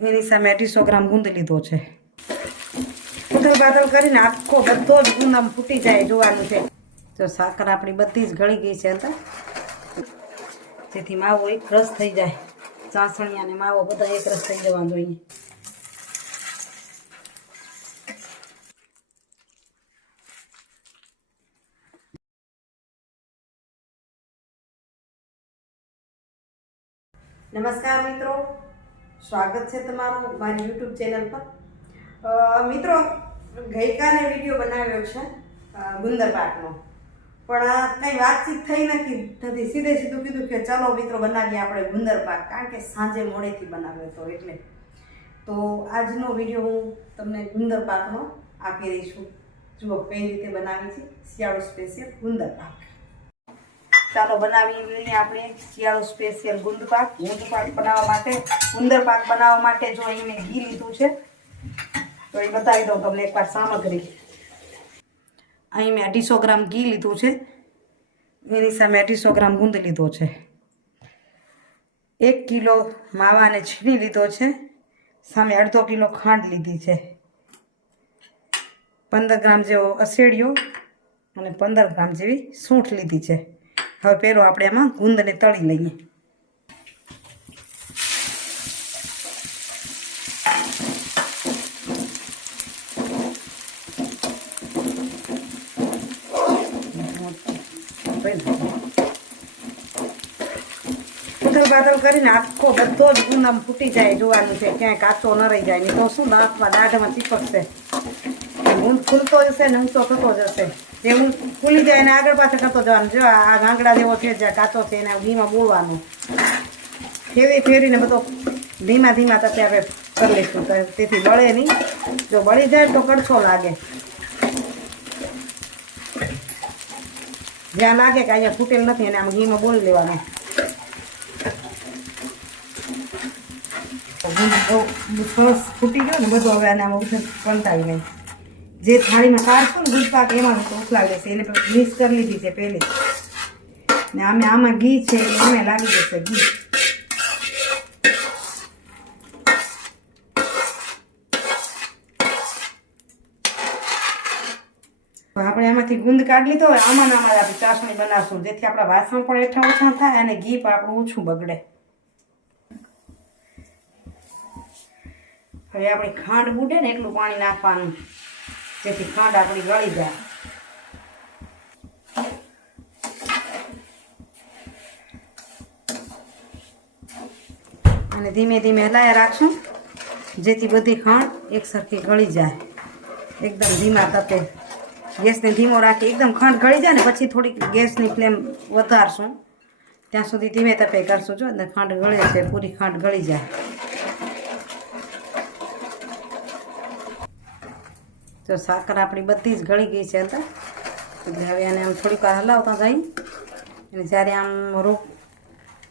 એની સામે અઢીસો ગ્રામ ગુંદ લીધો છે. ઉથલ પાથલ કરીને આખો બધો જ ગુંદ આમ ફૂટી જાય જોવાનું છે. જો સાકર આપણી બધી જ ગળી ગઈ છે અંદર. જેથી માવો એક રસ થઈ જાય. ચાસણી અને માવો બધા એક રસ થઈ જવા જોઈએ. નમસ્કાર મિત્રો. સ્વાગત છે તમારું મારી યુટ્યુબ ચેનલ પર. મિત્રો, ગઈકાલે વીડિયો બનાવ્યો છે ગુંદર પાકનો. પણ કંઈ વાતચીત થઈ નથી, થતી. સીધે સીધું કીધું કે ચલો મિત્રો બનાવીએ આપણે ગુંદર પાક, કારણ કે સાંજે મોડેથી બનાવ્યો હતો એટલે. તો આજનો વીડિયો હું તમને ગુંદર પાકનો આપી રહી છું. જુઓ, કઈ રીતે બનાવી છે. શિયાળો સ્પેશિયલ ગુંદર પાક. ચાલો બનાવી લઈએ આપણે શિયાળો સ્પેશિયલ ગુંદ પાક ગુંદ પાક બનાવવા માટે ગુંદર પાક બનાવવા માટે જો અહીં મેં ઘી લીધું છે, તો એ બતાવી દઉં તમને એકવાર સામગ્રી. અહીં મેં અઢીસો ગ્રામ ઘી લીધું છે. એની સામે અઢીસો ગ્રામ ગુંદ લીધો છે. એક કિલો માવાને છીણી લીધો છે. સામે અડધો કિલો ખાંડ લીધી છે. પંદર ગ્રામ જેવો અસેડિયો અને પંદર ગ્રામ જેવી સૂંઠ લીધી છે. હવે પહેલો આપણે એમાં ગુંદને તળી લઈએ. ઉથલ કરીને આખો બધો જ ગુંદ ફૂટી જાય જોવાનું છે, ક્યાંય કાચો ન રહી જાય. તો શું દાંતમાં દાઢમાં ચીપકશે. ગુંદ ફૂલતો જશે ને ઊંચો થતો જશે જે હું ખુલી જાય ને આગળ પાછળ કરતો જવાનું. જો આ ગાંગડા જેવો છે જ્યાં કાચો છે એને ઘીમાં બોળવાનું ફેરી ફેરીને બધો ધીમા ધીમા તપે આપણે કરી લઈશું. તેથી બળે નહીં. જો બળી જાય તો કડછો લાગે. જ્યાં લાગે કે અહીંયા ફૂટેલ નથી અને આમ ઘીમાં બોલી લેવાનું. ફૂટી ગયો ને બધું હવે આને આમાં પલટાવી લઈ જે થાળીમાં કાઢશું ને દૂધ પાક એમાં તો દેશે એને મિક્સ કરી લીધી છે પહેલી. ને આમે આમાં ઘી છે એને લાગી જશે ઘી. આપણે એમાંથી ગુંદ કાઢી લીધો હોય, આમાં આમાં આપણે ચાસણી બનાવશું. જેથી આપણા વાસણ પણ હેઠા ઓછા થાય અને ઘી પણ આપણું ઓછું બગડે. હવે આપણી ખાંડ બુડે ને એટલું પાણી નાખવાનું. જેથી ખાંડ આપણી ગળી જાય. અને ધીમે ધીમે હલાયા રાખશું, જેથી બધી ખાંડ એક સરખી ગળી જાય. એકદમ ધીમા તપે. ગેસને ધીમો રાખી એકદમ ખાંડ ગળી જાય ને પછી થોડીક ગેસની ફ્લેમ વધારશું. ત્યાં સુધી ધીમે તપે કરશું જો ને ખાંડ ગળે છે, પૂરી ખાંડ ગળી જાય. તો સાકર આપણી બધી જ ગળી ગઈ છે અંદર. એટલે હવે એને આમ થોડીક વાર હલાવતા જઈ. અને જ્યારે આમ રોક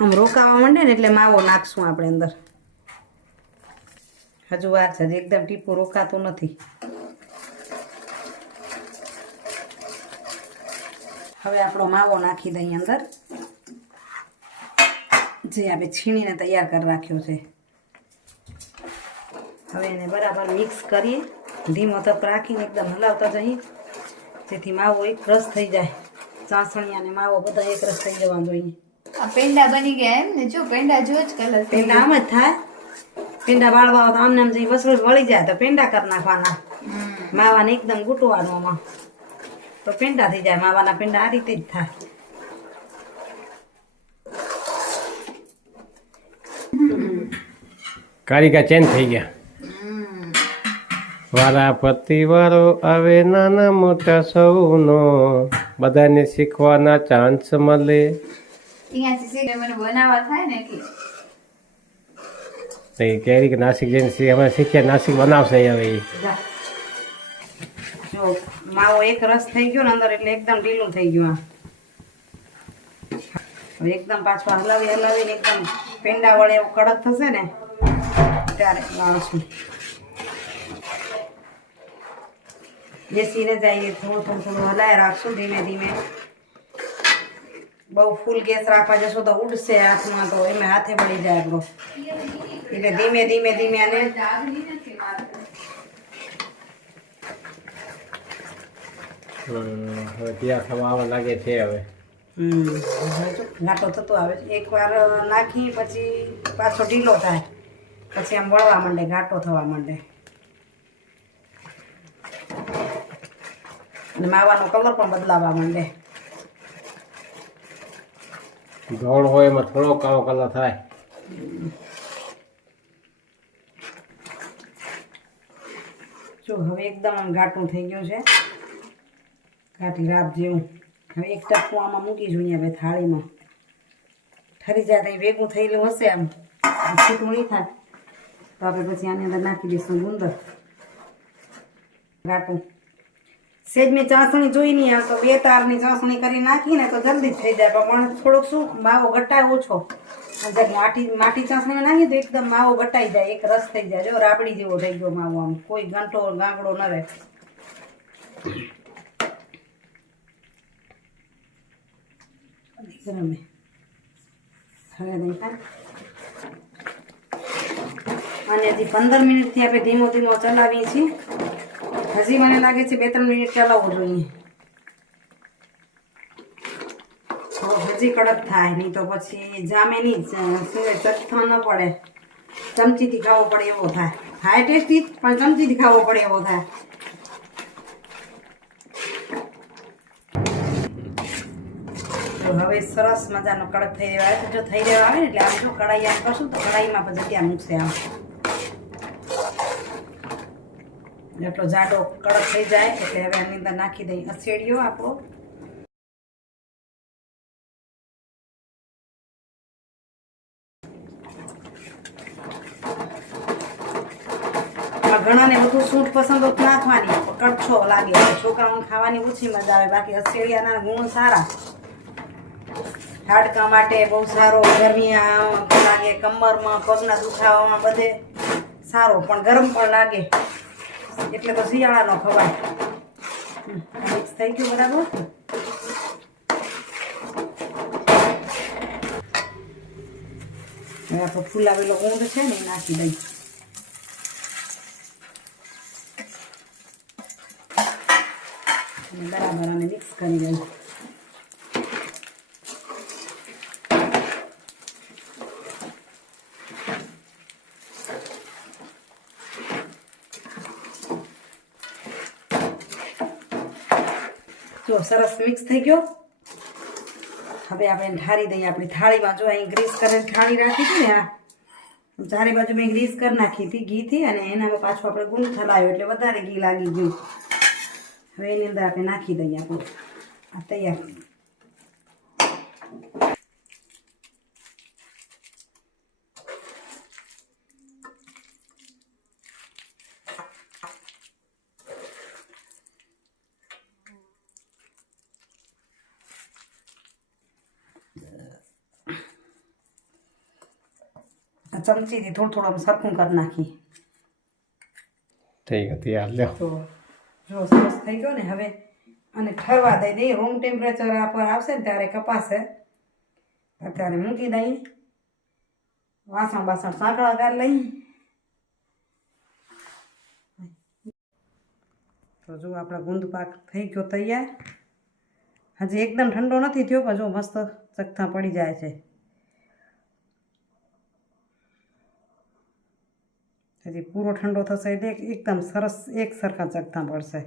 આમ રોકાવા માંડે ને એટલે માવો નાખશું આપણે અંદર. હજુ વાર છે એકદમ ટીપું રોકાતું નથી. હવે આપણો માવો નાખી દઈએ અંદર. જે આપણે છીણીને તૈયાર કરી રાખ્યો છે. હવે એને બરાબર મિક્સ કરીએ. ધીમો તપ રાખીને એકદમ હલાવતા જઈએ. જેથી માવો એક રસ થઈ જાય. ચાસણી અને માવો બધા એક રસ થઈ જવા જોઈએ. આ પેંડા બની ગયા એમ ને? જો પેંડા જો જ કલર પેંડા આમ જ થાય. પેંડા વાળવા તો આમને આમ જઈ વસરું વળી જાય તો પેંડા કરી નાખવાના. માવાને એકદમ ગૂંટવાનું આમાં. તો પેંડા થઈ જાય. માવાના પેંડા આ રીતે જ થાય. કારિકા ચેન્જ થઈ ગયા. વારા પતિવારો આવે નાના મોટા સૌનો. બધાને શીખવાના ચાન્સ મળે. તો કેરી કે નાસિક જઈને અમે શીખ્યા નાસિક બનાવશે હવે જો. માવો એક રસ થઈ ગયો ને અંદર એટલે એકદમ ઢીલું થઈ ગયું હવે એકદમ પાછું હલાવી હલાવીને એકદમ પેંડા વડે એવું કડક થશે ને ત્યારે વાળશું બેસીને જઈએ થોડું થોડું થોડું હલાય રાખશું ધીમે ધીમે. બહુ ફૂલ ગેસ રાખવા જશો તો ઉડશે હાથમાં તો એમાં હાથે પડી જાય આપણો. એટલે ધીમે ધીમે ધીમે આને હવે તૈયાર થવા આવવા લાગે છે હવે. જો ઘાટો થતો આવે એકવાર નાખી પછી પાછો ઢીલો થાય. પછી આમ વળવા માંડે ઘાટો થવા માંડે. અને માવાનો કલર પણ બદલાવા માંડે. ધોળ હોય એમાં થોડો કાળો કલર થાય. જો હવે એકદમ આમ ઘાટું થઈ ગયું છે. ઘાટી રાબ જેવું. હવે એક ટપકું આમાં મૂકી જોઈએ હવે થાળીમાં. ઠરી જાય ત્યાં ભેગું થયેલું હશે આમ. આમ છૂટું નહીં થાય. તો આપણે પછી આની અંદર નાખી દઈશું ગુંદર. ઘાટું. સેજ મેં ચાસણી જોઈ નહીં આ તો બે તારની ચાસણી કરી નાખીને તો જલ્દી થઈ જાય. પણ થોડોક શું, માવો ઘટાય ઓછો. માટી માટી ચાસણી નાખીએ તો એકદમ માવો ગટાઈ જાય, એક રસ થઈ જાય. જો રાબડી જેવો થઈ ગયો માવો આમ. કોઈ ઘંટો ગાંગડો ન રહે. ગરમ અને હજી પંદર મિનિટથી આપણે ધીમો ધીમો ચલાવીએ છીએ. હજી મને લાગે છે બે ત્રણ મિનિટ ચલાવવું જોઈએ. હજી કડક થાય નહીં તો પછી જામે નહીં શું કહે, ન પડે. ચમચીથી ખાવો પડે એવો થાય. હાય ટેસ્ટી પણ ચમચીથી ખાવો પડે એવો થાય. હવે સરસ મજાનો કડક થઈ રહ્યો આવે જો થઈ રહ્યો આવે એટલે આમ જો કઢાઈ આમ કરશું તો કઢાઈમાં પછી ત્યાં મૂકશે આમ. એટલો જાડો કડક થઈ જાય એટલે હવે આની અંદર નાખી દઈ. અસેડિયો આપણો ઘણાને બધું સૂંઠ પસંદ હોત નાખવાની કડછો લાગે. છોકરાઓને ખાવાની ઓછી મજા આવે. બાકી અસેડિયાના ગુણ સારા. હાડકા માટે બહુ સારો ગરમી લાગે, કમરમાં પગના દુખાવામાં બધે સારો. પણ ગરમ પણ લાગે. એટલે તો શિયાળાનો ખવાય. મિક્સ થઈ ગયું બરાબર? હવે આપણો ફૂલાવેલો ઊંધ છે ને નાખી દઈ. બરાબર આને મિક્સ કરી દઈ જો સરસ મિક્સ થઈ ગયો. હવે આપણે ઠારી દઈએ. આપણી થાળીમાં જો અહીં ગ્રીસ કરીને થાળી રાખી હતી ને આ ચારે બાજુ મેં ગ્રીસ કરી નાખી હતી ઘીથી અને એનામાં પાછું આપણે ગુંદ થલાવ્યો એટલે વધારે ઘી લાગી ગયું. હવે એની અંદર આપણે નાખી દઈએ આપણે. આ તૈયાર. ચમચીથી થોડું થોડું સરખું કરી નાખી. ઠીક તૈયાર લ્યો. તો જો સરસ થઈ ગયો ને હવે અને ઠરવા દઈ દઈએ રૂમ ટેમ્પરેચર આ પર આવશે ને ત્યારે કપાશે. અત્યારે મૂકી દઈ. વાસણ બાસણ સાંકળા કરી લઈ. તો જો આપણા ગુંદ પાક થઈ ગયો તૈયાર. હજી એકદમ ઠંડો નથી થયો પણ જો મસ્ત ચકથા પડી જાય છે. હજી પૂરો ઠંડો થશે એટલે એકદમ સરસ એક સરખા ચગતા પડશે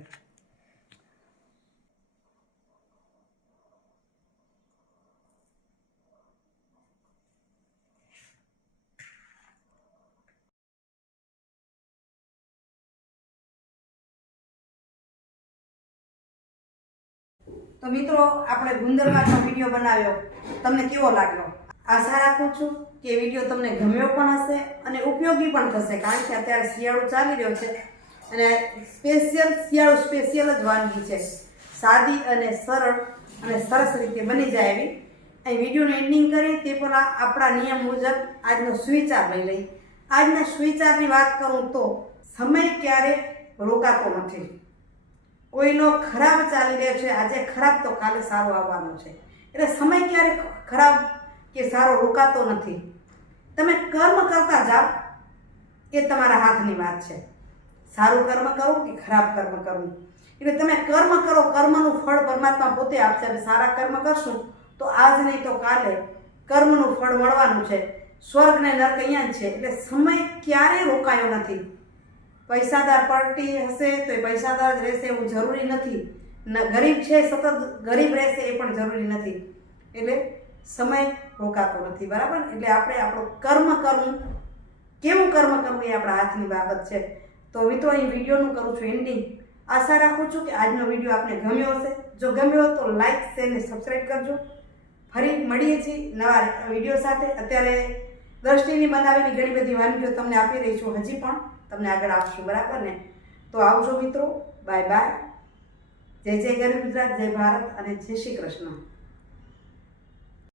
તો મિત્રો, આપણે ગુંદરમાંનો વીડિયો બનાવ્યો. તમને કેવો લાગ્યો? આશા રાખું છું. કે વીડિયો તમને ગમ્યો પણ હશે અને ઉપયોગી પણ થશે, કારણ કે અત્યારે શિયાળો ચાલી રહ્યો છે અને સ્પેશિયલ, શિયાળો સ્પેશિયલ જ વાનગી છે. સાદી અને સરળ અને સરસ રીતે બની જાય એવી. અહીં વિડીયોનું એન્ડિંગ કરી તે પણ આપણા નિયમ મુજબ આજનો સુવિચાર લઈ લઈ આજના સુવિચારની વાત કરું તો સમય ક્યારે રોકાતો નથી. કોઈનો ખરાબ ચાલી રહ્યો છે, આજે ખરાબ તો કાલે સારું આવવાનું છે. એટલે સમય ક્યારે ખરાબ કે સારો રોકાતો નથી. તમે કર્મ કરતા જાઓ, એ તમારા હાથની વાત છે. સારું કર્મ કરો કે ખરાબ કર્મ કરવું એટલે તમે કર્મ કરો, કર્મનું ફળ પરમાત્મા પોતે આપશે. અને સારા કર્મ કરશું, તો આજ નહીં તો કાલે કર્મનું ફળ મળવાનું છે. સ્વર્ગ ને નર્ક અહીંયા જ છે. એટલે સમય ક્યારેય રોકાયો નથી. પૈસાદાર પાર્ટી હશે તો એ પૈસાદાર જ રહેશે, એવું જરૂરી નથી. ગરીબ છે સતત ગરીબ રહેશે એ પણ જરૂરી નથી. એટલે સમય રોકાતો નથી, બરાબર? એટલે આપણે આપણું કર્મ કરવું, કેવું કર્મ કરવું એ આપણા હાથની બાબત છે. તો મિત્રો, અહીં વિડીયોનું કરું છું એન્ડિંગ આશા રાખું છું કે આજનો વીડિયો આપને ગમ્યો હશે. જો ગમ્યો તો લાઈક શેર ને સબસ્ક્રાઈબ કરજો. ફરી મળીએ છીએ નવા વીડિયો સાથે. અત્યારે દ્રષ્ટિની બનાવેલી ઘણી બધી વાનગીઓ તમને આપી રહી છું. હજી પણ તમને આગળ આપશું, બરાબર ને? તો આવજો મિત્રો. બાય બાય જય જય ગરીબ ગુજરાત, જય ભારત અને જય શ્રી કૃષ્ણ.